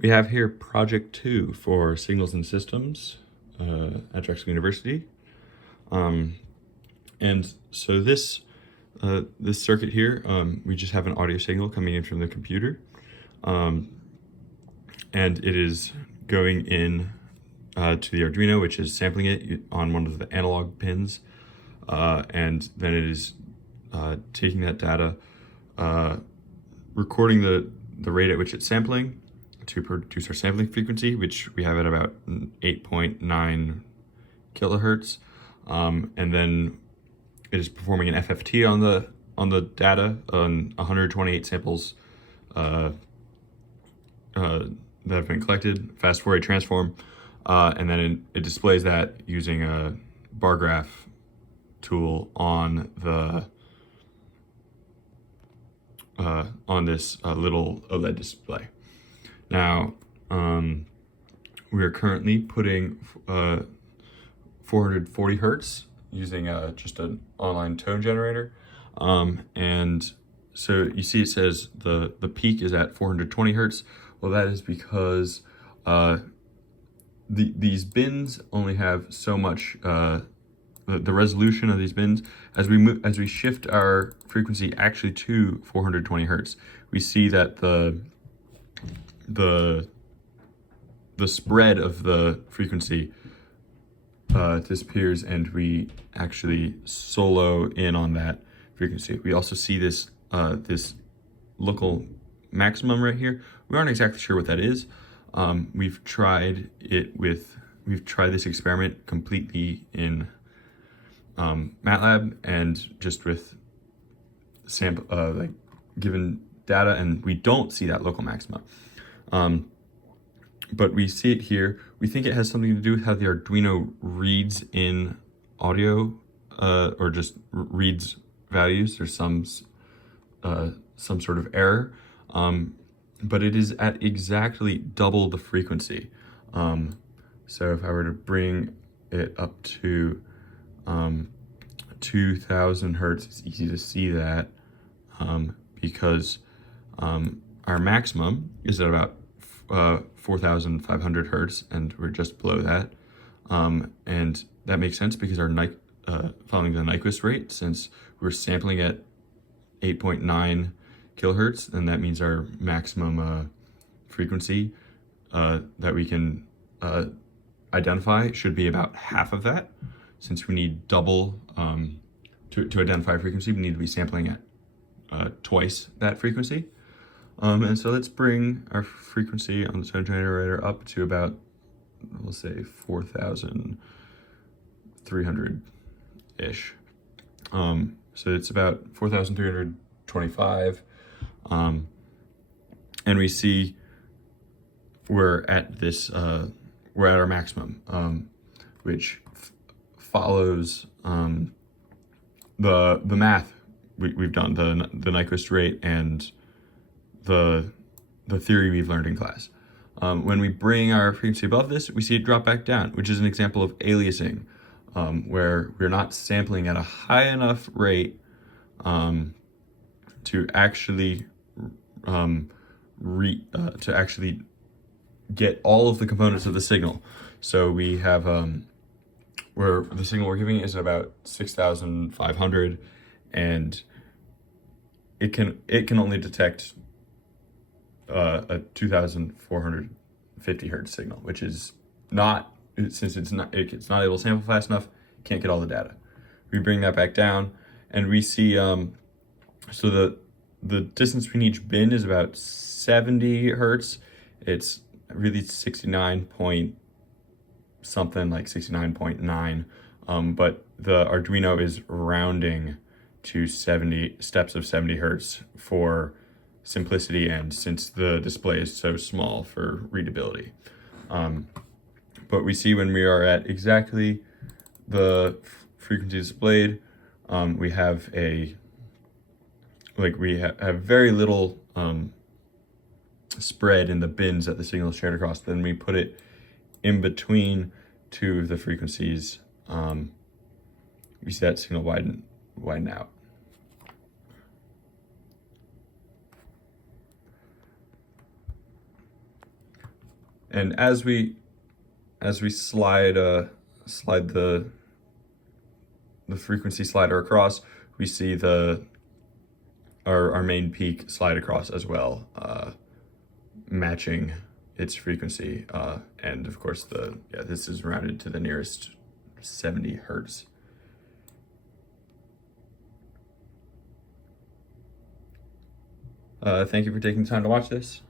We have here Project 2 for Signals and Systems at Drexel University. And so this circuit here, we just have an audio signal coming in from the computer. And it is going in to the Arduino, which is sampling it on one of the analog pins. And then it is taking that data, recording the rate at which it's sampling to produce our sampling frequency, which we have at about 8.9 kilohertz. And then it is performing an FFT on the data on 128 samples that have been collected, fast Fourier transform, and then it displays that using a bar graph tool on the on this little OLED display. Now, we are currently putting 440 hertz using just an online tone generator, and so you see it says the peak is at 420 hertz. Well, that is because these bins only have so much. The resolution of these bins, as we shift our frequency actually to 420 hertz, we see that the spread of the frequency disappears, and we actually solo in on that frequency. We also see this this local maximum right here. We aren't exactly sure what that is. We've tried this experiment completely in MATLAB and just with like given data, and we don't see that local maxima. But we see it here. We think it has something to do with how the Arduino reads in audio, or just reads values. There's some sort of error, but it is at exactly double the frequency. So if I were to bring it up to 2000 hertz, it's easy to see that, because our maximum is at about 4,500 hertz, and we're just below that. And that makes sense because our following the Nyquist rate, since we're sampling at 8.9 kilohertz, then that means our maximum frequency that we can identify should be about half of that. Since we need double to identify frequency, we need to be sampling at twice that frequency. And so let's bring our frequency on the tone generator up to about, we'll say 4,300-ish. So it's about 4,325. And we see we're at our maximum, which follows the math we've done, the Nyquist rate and the theory we've learned in class. When we bring our frequency above this, we see it drop back down, which is an example of aliasing, where we're not sampling at a high enough rate to actually get all of the components of the signal. So we have where the signal we're giving is about 6,500, and it can only detect a 2,450 hertz signal, which is not, since it's not able to sample fast enough, can't get all the data. We bring that back down, and we see so the distance between each bin is about 70 hertz. It's really 69 point something, like 69.9, but the Arduino is rounding to 70 steps of 70 hertz for simplicity, and since the display is so small for readability. But we see when we are at exactly the frequency displayed, we have have very little spread in the bins that the signal is shared across. Then we put it in between two of the frequencies. We see that signal widen out. And as we slide the frequency slider across, we see our main peak slide across as well, matching its frequency. And of course this is rounded to the nearest 70 hertz. Thank you for taking the time to watch this.